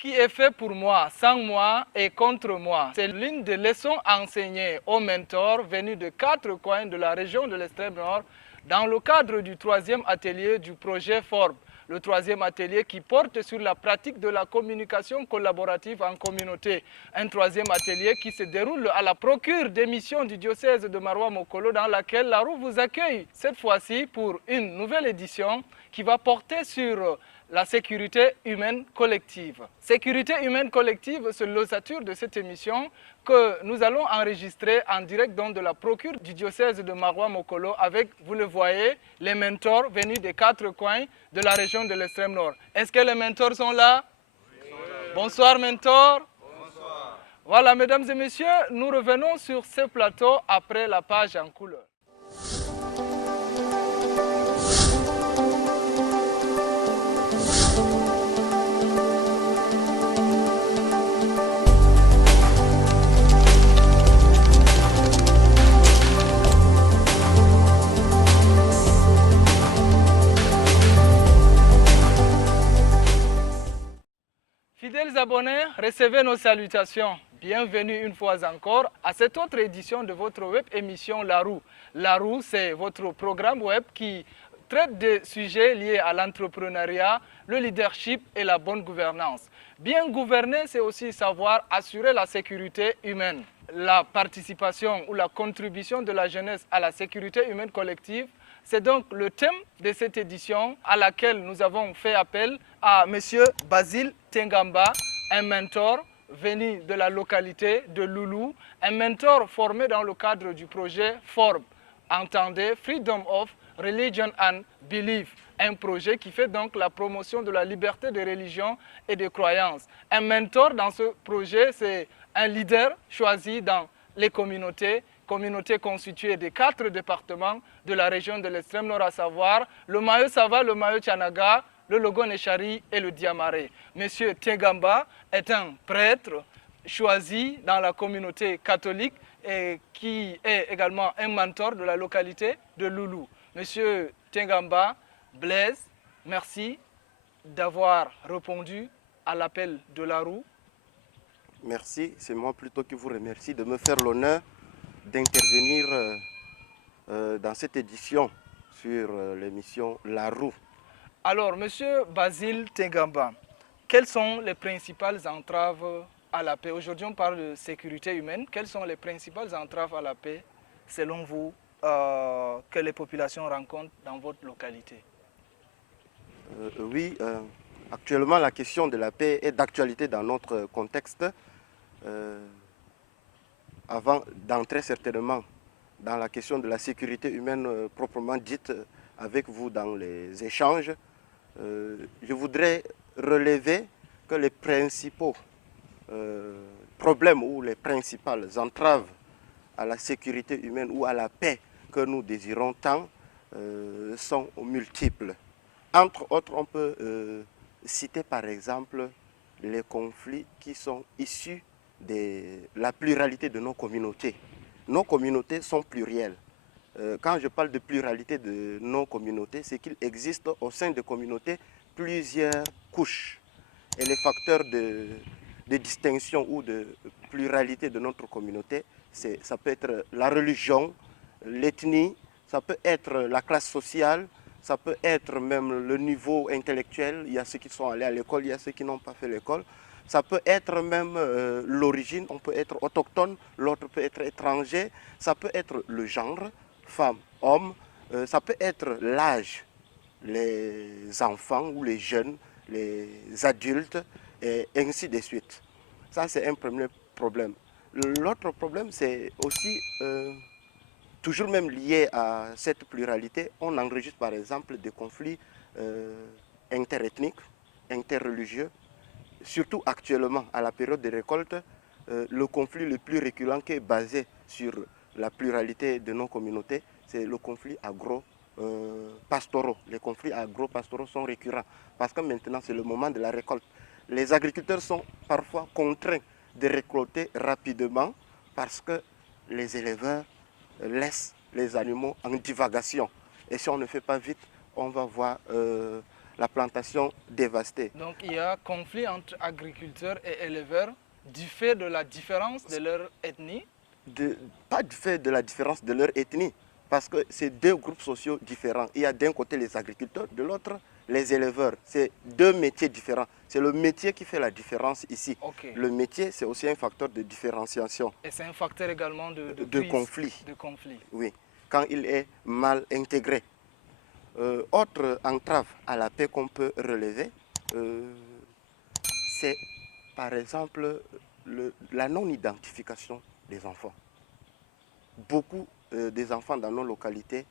qui est fait pour moi, sans moi et contre moi. C'est l'une des leçons enseignées aux mentors venus de 4 coins de la région de l'extrême nord dans le cadre du 3e atelier du projet FORB. Le 3e atelier qui porte sur la pratique de la communication collaborative en communauté. Un 3e atelier qui se déroule à la procure des missions du diocèse de Maroua Mokolo dans laquelle la roue vous accueille. Cette fois-ci pour une nouvelle édition qui va porter sur la sécurité humaine collective. Sécurité humaine collective, c'est l'ossature de cette émission que nous allons enregistrer en direct donc de la procure du diocèse de Maroua Mokolo avec, vous le voyez, les mentors venus des 4 coins de la région de l'extrême nord. Est-ce que les mentors sont là? Oui. Bonsoir mentors. Bonsoir. Voilà, mesdames et messieurs, nous revenons sur ce plateau après la page en couleur. Fidèles abonnés, recevez nos salutations. Bienvenue une fois encore à cette autre édition de votre web émission La Roue. La Roue, c'est votre programme web qui traite des sujets liés à l'entrepreneuriat, le leadership et la bonne gouvernance. Bien gouverner, c'est aussi savoir assurer la sécurité humaine. La participation ou la contribution de la jeunesse à la sécurité humaine collective, c'est donc le thème de cette édition à laquelle nous avons fait appel à M. Basile Tengamba, un mentor venu de la localité de Loulou, un mentor formé dans le cadre du projet FORB, entendez Freedom of Religion and Belief, un projet qui fait donc la promotion de la liberté de religion et de croyance. Un mentor dans ce projet, c'est un leader choisi dans les communautés constituées de 4 départements de la région de l'extrême nord, à savoir le Mayo Sava, le Mayo Tchanaga, le Logo Nechari et le Diamaré. Monsieur Tengamba est un prêtre choisi dans la communauté catholique et qui est également un mentor de la localité de Loulou. Monsieur Tengamba, Blaise, merci d'avoir répondu à l'appel de la roue. Merci, c'est moi plutôt qui vous remercie de me faire l'honneur d'intervenir dans cette édition sur l'émission La Roue. Alors, Monsieur Basile Tengamba, quelles sont les principales entraves à la paix? Aujourd'hui, on parle de sécurité humaine. Quelles sont les principales entraves à la paix, selon vous, que les populations rencontrent dans votre localité? Oui, actuellement, la question de la paix est d'actualité dans notre contexte. Avant d'entrer certainement dans la question de la sécurité humaine proprement dite avec vous dans les échanges, je voudrais relever que les principaux problèmes ou les principales entraves à la sécurité humaine ou à la paix que nous désirons tant sont multiples. Entre autres, on peut citer par exemple les conflits qui sont issus de la pluralité de nos communautés. Nos communautés sont plurielles. Quand je parle de pluralité de nos communautés, c'est qu'il existe au sein des communautés plusieurs couches. Et les facteurs de distinction ou de pluralité de notre communauté, ça peut être la religion, l'ethnie, ça peut être la classe sociale, ça peut être même le niveau intellectuel. Il y a ceux qui sont allés à l'école, il y a ceux qui n'ont pas fait l'école. Ça peut être même l'origine, on peut être autochtone, l'autre peut être étranger. Ça peut être le genre, femme, homme. Ça peut être l'âge, les enfants ou les jeunes, les adultes, et ainsi de suite. Ça, c'est un premier problème. L'autre problème, c'est aussi, toujours même lié à cette pluralité, on enregistre par exemple des conflits interethniques, interreligieux. Surtout actuellement, à la période des récoltes, le conflit le plus récurrent qui est basé sur la pluralité de nos communautés, c'est le conflit agro-pastoraux. Les conflits agro-pastoraux sont récurrents parce que maintenant c'est le moment de la récolte. Les agriculteurs sont parfois contraints de récolter rapidement parce que les éleveurs laissent les animaux en divagation. Et si on ne fait pas vite, on va voir la plantation dévastée. Donc il y a conflit entre agriculteurs et éleveurs du fait de la différence de leur ethnie. Pas du fait de la différence de leur ethnie, parce que c'est deux groupes sociaux différents. Il y a d'un côté les agriculteurs, de l'autre les éleveurs. C'est deux métiers différents. C'est le métier qui fait la différence ici. Ok. Le métier, c'est aussi un facteur de différenciation, Et c'est un facteur également de de prise, conflit. de conflit. Oui, quand il est mal intégré. Autre entrave à la paix qu'on peut relever, c'est par exemple la non-identification des enfants. Beaucoup des enfants dans nos localités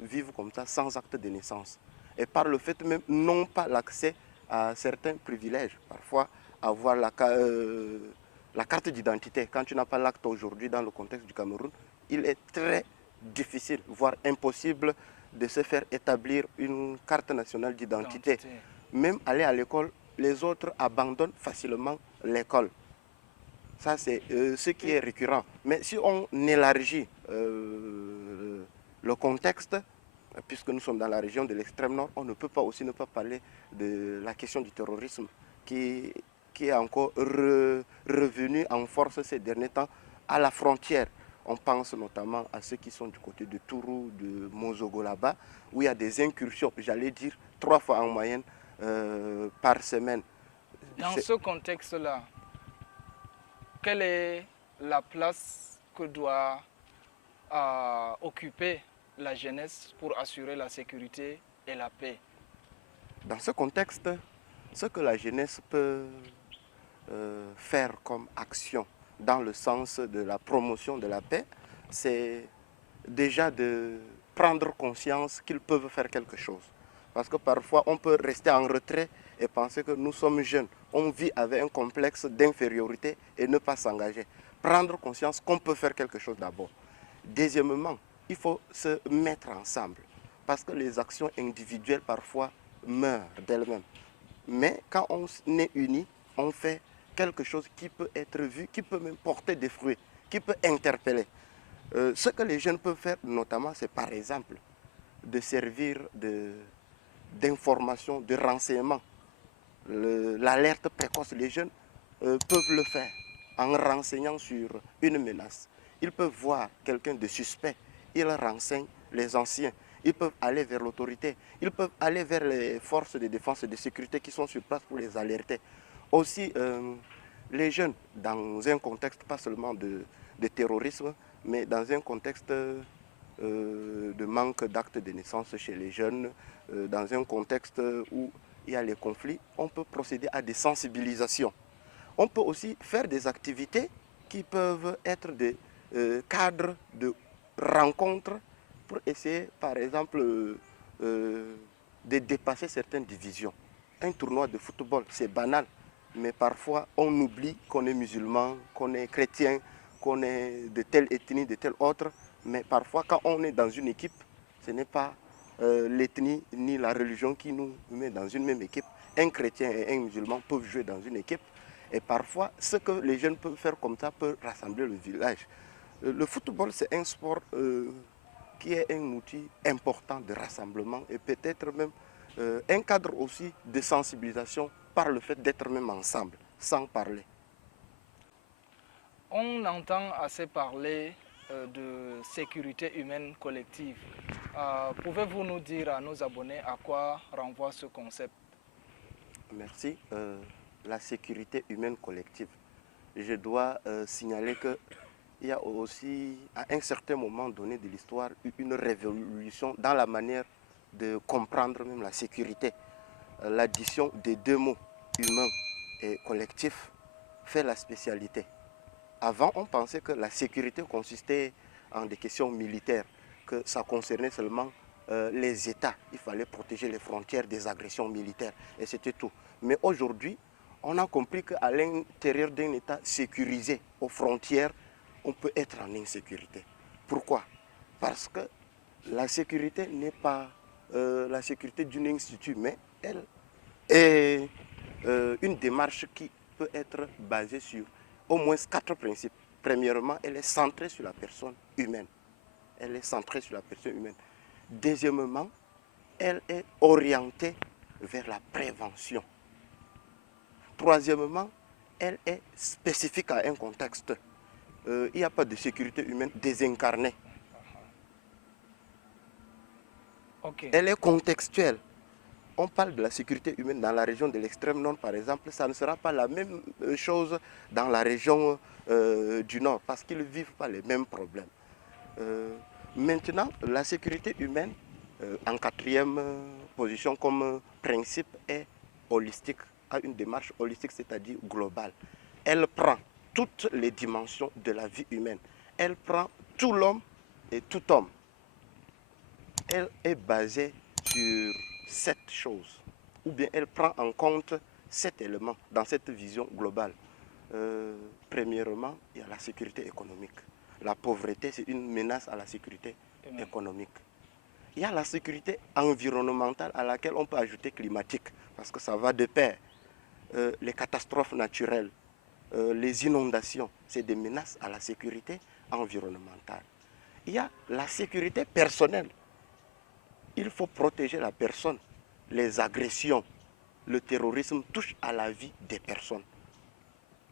vivent comme ça sans acte de naissance. Et par le fait même, n'ont pas l'accès à certains privilèges. Parfois, avoir la carte d'identité. Quand tu n'as pas l'acte aujourd'hui dans le contexte du Cameroun, il est très difficile, voire impossible de se faire établir une carte nationale d'identité. Même aller à l'école, les autres abandonnent facilement l'école. Ça, c'est ce qui est récurrent. Mais si on élargit le contexte, puisque nous sommes dans la région de l'extrême nord, on ne peut pas aussi ne pas parler de la question du terrorisme qui est encore revenu en force ces derniers temps à la frontière. On pense notamment à ceux qui sont du côté de Tourou, de Mozogo là-bas, où il y a des incursions, j'allais dire 3 fois en moyenne par semaine. Dans ce contexte-là, quelle est la place que doit occuper la jeunesse pour assurer la sécurité et la paix? Dans ce contexte, ce que la jeunesse peut faire comme action dans le sens de la promotion de la paix, c'est déjà de prendre conscience qu'ils peuvent faire quelque chose. Parce que parfois, on peut rester en retrait et penser que nous sommes jeunes. On vit avec un complexe d'infériorité et ne pas s'engager. Prendre conscience qu'on peut faire quelque chose d'abord. Deuxièmement, il faut se mettre ensemble. Parce que les actions individuelles, parfois, meurent d'elles-mêmes. Mais quand on est unis, on fait quelque chose qui peut être vu, qui peut même porter des fruits, qui peut interpeller. Ce que les jeunes peuvent faire, notamment, c'est par exemple de servir d'information, de renseignement. L'alerte précoce, les jeunes peuvent le faire en renseignant sur une menace. Ils peuvent voir quelqu'un de suspect, ils renseignent les anciens. Ils peuvent aller vers l'autorité, ils peuvent aller vers les forces de défense et de sécurité qui sont sur place pour les alerter. Aussi, les jeunes, dans un contexte pas seulement de terrorisme, mais dans un contexte de manque d'actes de naissance chez les jeunes, dans un contexte où il y a les conflits, on peut procéder à des sensibilisations. On peut aussi faire des activités qui peuvent être des cadres de rencontres pour essayer, par exemple, de dépasser certaines divisions. Un tournoi de football, c'est banal, mais parfois on oublie qu'on est musulman, qu'on est chrétien, qu'on est de telle ethnie, de telle autre. Mais parfois, quand on est dans une équipe, ce n'est pas l'ethnie ni la religion qui nous met dans une même équipe. Un chrétien et un musulman peuvent jouer dans une équipe. Et parfois, ce que les jeunes peuvent faire comme ça peut rassembler le village. Le football, c'est un sport qui est un outil important de rassemblement et peut-être même un cadre aussi de sensibilisation par le fait d'être même ensemble, sans parler. On entend assez parler de sécurité humaine collective. Pouvez-vous nous dire à nos abonnés à quoi renvoie ce concept? Merci. La sécurité humaine collective. Je dois signaler qu'il y a aussi, à un certain moment donné de l'histoire, eu une révolution dans la manière de comprendre même la sécurité. L'addition des deux mots, humain et collectif, fait la spécialité. Avant, on pensait que la sécurité consistait en des questions militaires, que ça concernait seulement les États. Il fallait protéger les frontières des agressions militaires et c'était tout. Mais aujourd'hui, on a compris qu'à l'intérieur d'un État sécurisé aux frontières, on peut être en insécurité. Pourquoi? Parce que la sécurité n'est pas la sécurité d'un institut, mais elle est une démarche qui peut être basée sur au moins 4 principes. Premièrement, elle est centrée sur la personne humaine. Elle est centrée sur la personne humaine. Deuxièmement, elle est orientée vers la prévention. Troisièmement, elle est spécifique à un contexte. Il n'y a pas de sécurité humaine désincarnée. Ok. Elle est contextuelle. On parle de la sécurité humaine dans la région de l'extrême nord, par exemple, ça ne sera pas la même chose dans la région du nord, parce qu'ils ne vivent pas les mêmes problèmes. Maintenant, la sécurité humaine, en quatrième position comme principe, est holistique, a une démarche holistique, c'est-à-dire globale. Elle prend toutes les dimensions de la vie humaine. Elle prend tout l'homme et tout homme. Elle est basée sur 7 choses, ou bien elle prend en compte 7 éléments dans cette vision globale. Premièrement, il y a la sécurité économique. La pauvreté, c'est une menace à la sécurité économique. Il y a la sécurité environnementale à laquelle on peut ajouter climatique, parce que ça va de pair. Les catastrophes naturelles, les inondations, c'est des menaces à la sécurité environnementale. Il y a la sécurité personnelle. Il faut protéger la personne. Les agressions, le terrorisme touchent à la vie des personnes.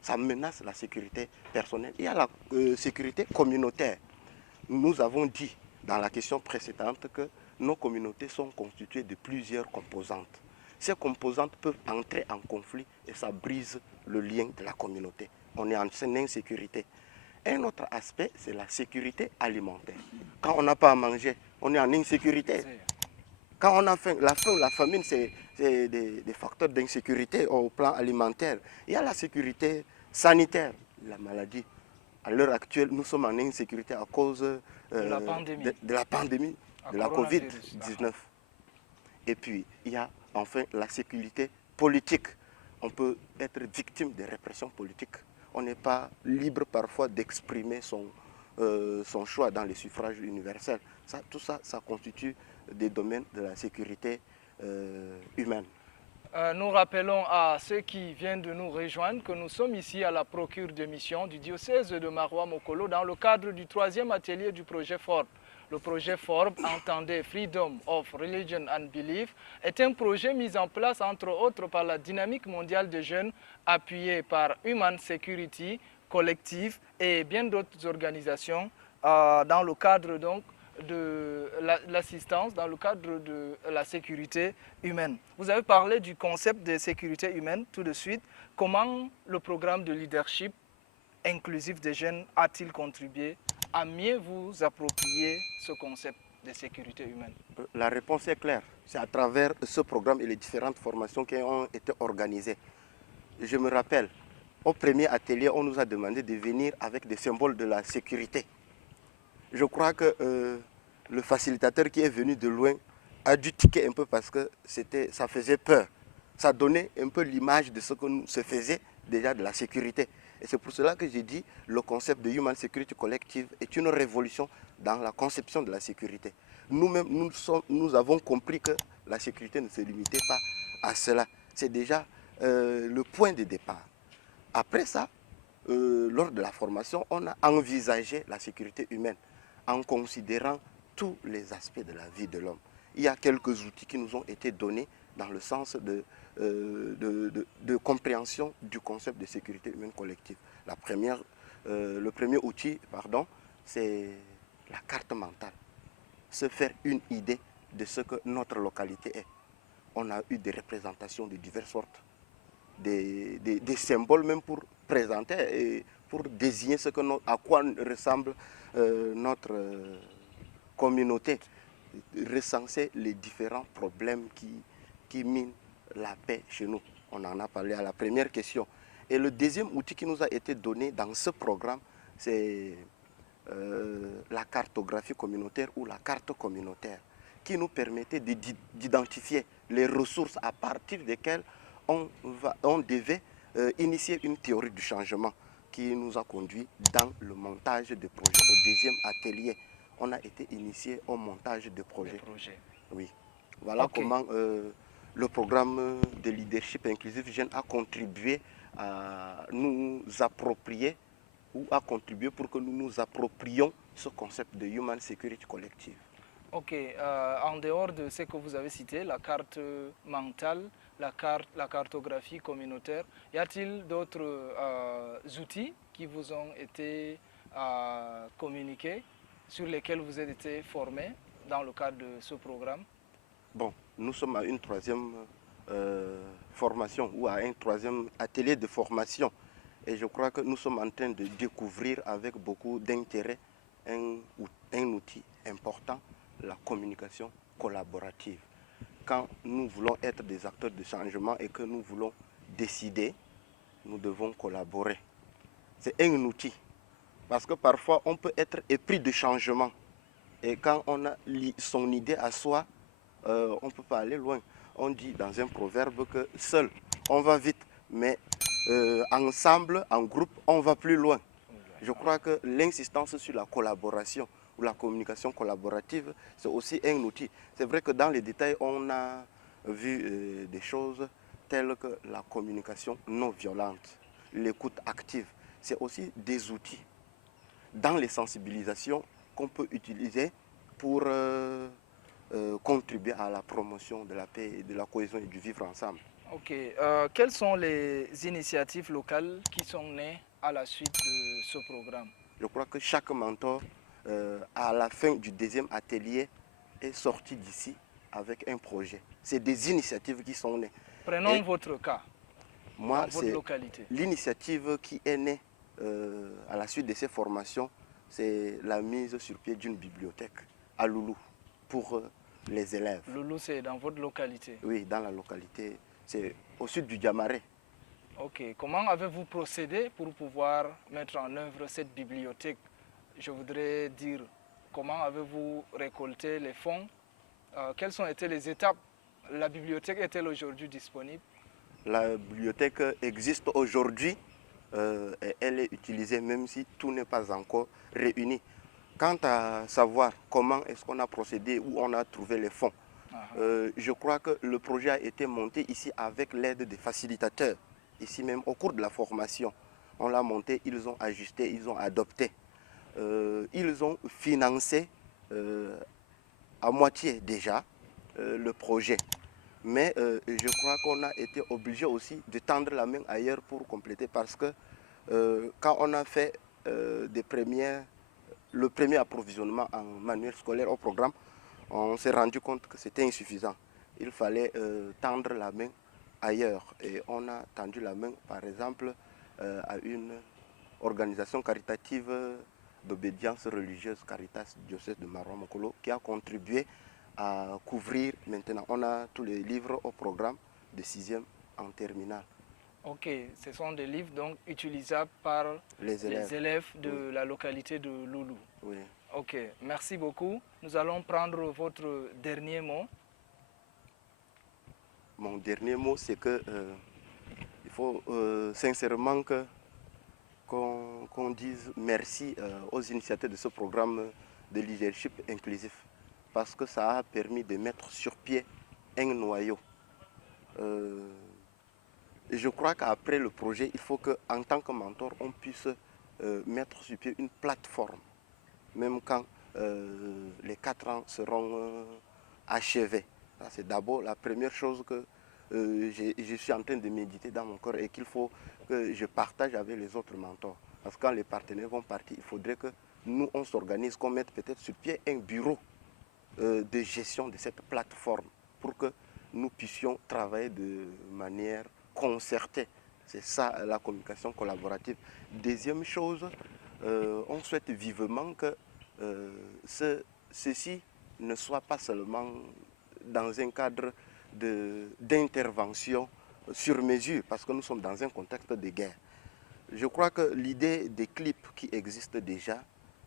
Ça menace la sécurité personnelle. Il y a la sécurité communautaire. Nous avons dit dans la question précédente que nos communautés sont constituées de plusieurs composantes. Ces composantes peuvent entrer en conflit et ça brise le lien de la communauté. On est en insécurité. Un autre aspect, c'est la sécurité alimentaire. Quand on n'a pas à manger, on est en insécurité. Quand on a faim, la famine, c'est des facteurs d'insécurité au plan alimentaire. Il y a la sécurité sanitaire, la maladie. À l'heure actuelle, nous sommes en insécurité à cause de la pandémie, de la Covid-19. Et puis, il y a enfin la sécurité politique. On peut être victime de répression politique. On n'est pas libre parfois d'exprimer son choix dans les suffrages universels. Tout ça, ça constitue des domaines de la sécurité humaine. Nous rappelons à ceux qui viennent de nous rejoindre que nous sommes ici à la procure de mission du diocèse de Maroua-Mokolo dans le cadre du 3e atelier du projet FORB. Le projet FORB, entendez Freedom of Religion and Belief, est un projet mis en place entre autres par la Dynamique mondiale des jeunes, appuyé par Human Security Collective et bien d'autres organisations dans le cadre donc de l'assistance, dans le cadre de la sécurité humaine. Vous avez parlé du concept de sécurité humaine tout de suite. Comment le programme de leadership inclusif des jeunes a-t-il contribué à mieux vous approprier ce concept de sécurité humaine? La réponse est claire. C'est à travers ce programme et les différentes formations qui ont été organisées. Je me rappelle, au premier atelier, on nous a demandé de venir avec des symboles de la sécurité. Je crois que le facilitateur qui est venu de loin a dû tiquer un peu parce que ça faisait peur. Ça donnait un peu l'image de ce que nous se faisait déjà de la sécurité. Et c'est pour cela que j'ai dit le concept de Human Security Collective est une révolution dans la conception de la sécurité. Nous-mêmes, nous avons compris que la sécurité ne se limitait pas à cela. C'est déjà le point de départ. Après ça, lors de la formation, on a envisagé la sécurité humaine en considérant tous les aspects de la vie de l'homme. Il y a quelques outils qui nous ont été donnés dans le sens de compréhension du concept de sécurité humaine collective. Le premier outil, c'est la carte mentale. Se faire une idée de ce que notre localité est. On a eu des représentations de diverses sortes, des symboles même pour présenter et pour désigner à quoi ressemble notre communauté, recenser les différents problèmes qui minent la paix chez nous. On en a parlé à la première question. Et le deuxième outil qui nous a été donné dans ce programme, c'est la cartographie communautaire ou la carte communautaire, qui nous permettait d'identifier les ressources à partir desquelles on devait initier une théorie du changement qui nous a conduit dans le montage de projets. Au deuxième atelier, on a été initié au montage de projets. Oui. Voilà comment le programme de leadership inclusif jeune a contribué à nous approprier ou à contribuer pour que nous nous approprions ce concept de Human Security Collective. Ok, en dehors de ce que vous avez cité, la carte mentale, la cartographie communautaire, y a-t-il d'autres outils qui vous ont été communiqués, sur lesquels vous avez été formés dans le cadre de ce programme? Bon, nous sommes à une troisième formation ou à un troisième atelier de formation. Et je crois que nous sommes en train de découvrir avec beaucoup d'intérêt un outil important, la communication collaborative. Quand nous voulons être des acteurs de changement et que nous voulons décider, nous devons collaborer. C'est un outil. Parce que parfois, on peut être épris de changement. Et quand on a son idée à soi, on ne peut pas aller loin. On dit dans un proverbe que seul, on va vite, mais ensemble, en groupe, on va plus loin. Je crois que l'insistance sur la collaboration ou la communication collaborative, c'est aussi un outil. C'est vrai que dans les détails, on a vu des choses telles que la communication non violente, l'écoute active. C'est aussi des outils dans les sensibilisations qu'on peut utiliser pour contribuer à la promotion de la paix, et de la cohésion et du vivre ensemble. Ok, quelles sont les initiatives locales qui sont nées à la suite de ce programme? Je crois que chaque mentor, à la fin du deuxième atelier, est sorti d'ici avec un projet. C'est des initiatives qui sont nées. Prenons Et votre cas, moi, dans votre c'est localité. l'initiative qui est née à la suite de ces formations, c'est la mise sur pied d'une bibliothèque à Loulou pour les élèves. Loulou, c'est dans votre localité. Oui, dans la localité, c'est au sud du Diamaré. Ok, comment avez-vous procédé pour pouvoir mettre en œuvre cette bibliothèque? Je voudrais dire, comment avez-vous récolté les fonds? Quelles ont été les étapes? La bibliothèque est-elle aujourd'hui disponible? La bibliothèque existe aujourd'hui et elle est utilisée même si tout n'est pas encore réuni. Quant à savoir comment est-ce qu'on a procédé, où on a trouvé les fonds, je crois que le projet a été monté ici avec l'aide des facilitateurs, ici même au cours de la formation. On l'a monté, ils ont ajusté, ils ont adopté. Ils ont financé à moitié déjà le projet. Mais je crois qu'on a été obligé aussi de tendre la main ailleurs pour compléter parce que quand on a fait le premier approvisionnement en manuel scolaire au programme, on s'est rendu compte que c'était insuffisant. Il fallait tendre la main ailleurs. Et on a tendu la main, par exemple, à une organisation caritative d'obédience religieuse, Caritas Diocèse de Maroua-Mokolo, qui a contribué à couvrir maintenant. On a tous les livres au programme de 6e en terminale. Ok, ce sont des livres donc utilisables par Les élèves de oui. la localité de Loulou. Oui. Ok, merci beaucoup. Nous allons prendre votre dernier mot. Mon dernier mot, c'est que il faut sincèrement qu'on dise merci aux initiateurs de ce programme de leadership inclusif parce que ça a permis de mettre sur pied un noyau. Je crois qu'après le projet, il faut qu'en tant que mentor, on puisse mettre sur pied une plateforme, même quand les 4 ans seront achevés. C'est d'abord la première chose que je suis en train de méditer dans mon corps et qu'il faut que je partage avec les autres mentors. Parce que quand les partenaires vont partir, il faudrait que nous, on s'organise, qu'on mette peut-être sur pied un bureau de gestion de cette plateforme pour que nous puissions travailler de manière concertée. C'est ça la communication collaborative. Deuxième chose, on souhaite vivement que ceci ne soit pas seulement dans un cadre d'intervention sur mesure, parce que nous sommes dans un contexte de guerre. Je crois que l'idée des clips qui existent déjà,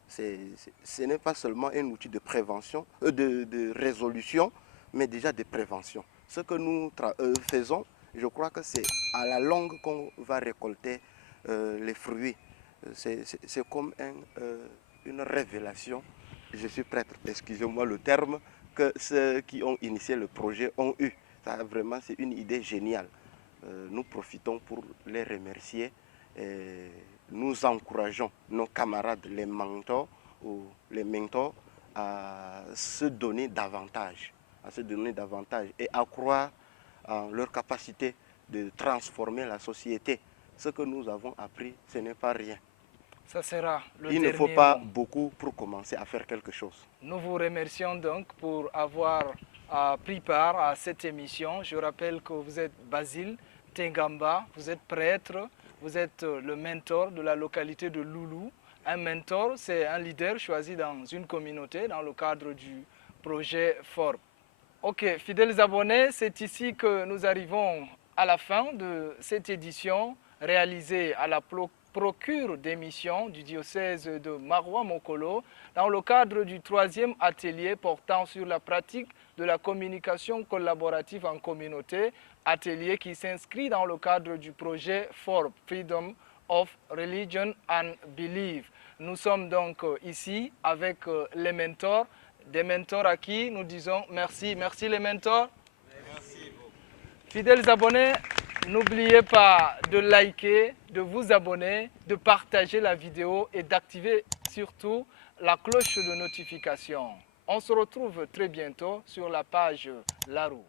ce n'est pas seulement un outil de prévention, de résolution, mais déjà de prévention. Ce que nous faisons, je crois que c'est à la longue qu'on va récolter les fruits. C'est comme une révélation. Je suis prêtre, excusez-moi le terme, que ceux qui ont initié le projet ont eu. Ça, vraiment, c'est une idée géniale. Nous profitons pour les remercier. Et nous encourageons nos camarades, les mentors, à se donner davantage, et à croire en leur capacité de transformer la société. Ce que nous avons appris, ce n'est pas rien. Ça sera le Il ne faut dernier pas mot. beaucoup pour commencer à faire quelque chose. Nous vous remercions donc pour avoir pris part à cette émission. Je rappelle que vous êtes Basile Tengamba, vous êtes prêtre, vous êtes le mentor de la localité de Loulou. Un mentor, c'est un leader choisi dans une communauté dans le cadre du projet FORB. Ok, fidèles abonnés, c'est ici que nous arrivons à la fin de cette édition réalisée à la procure d'émission du diocèse de Maroua-Mokolo dans le cadre du 3e atelier portant sur la pratique de la communication collaborative en communauté, atelier qui s'inscrit dans le cadre du projet FORB, Freedom of Religion and Belief. Nous sommes donc ici avec les mentors, des mentors à qui nous disons merci. Merci les mentors. Merci. Fidèles abonnés, n'oubliez pas de liker, de vous abonner, de partager la vidéo et d'activer surtout la cloche de notification. On se retrouve très bientôt sur la page La Roue.